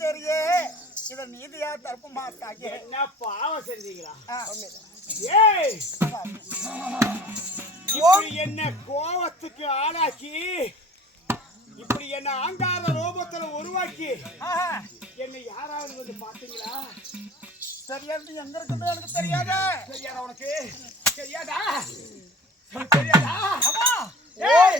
சரியே இத நீதியா தப்பு மாட்டாங்க. என்ன பாவம் செஞ்சீங்களா? ஏய் என்ன கோவத்துக்கு ஆளாக்கி இப்படி என்ன ஆங்கார ரோபத்துல உருவாக்கி என்னை யாராவது வந்து பாத்தீங்களா? சரியாது எங்க இருக்குது எனக்கு தெரியாதா? தெரியாதா உனக்கு? தெரியாதா? தெரியாதா? ஏய்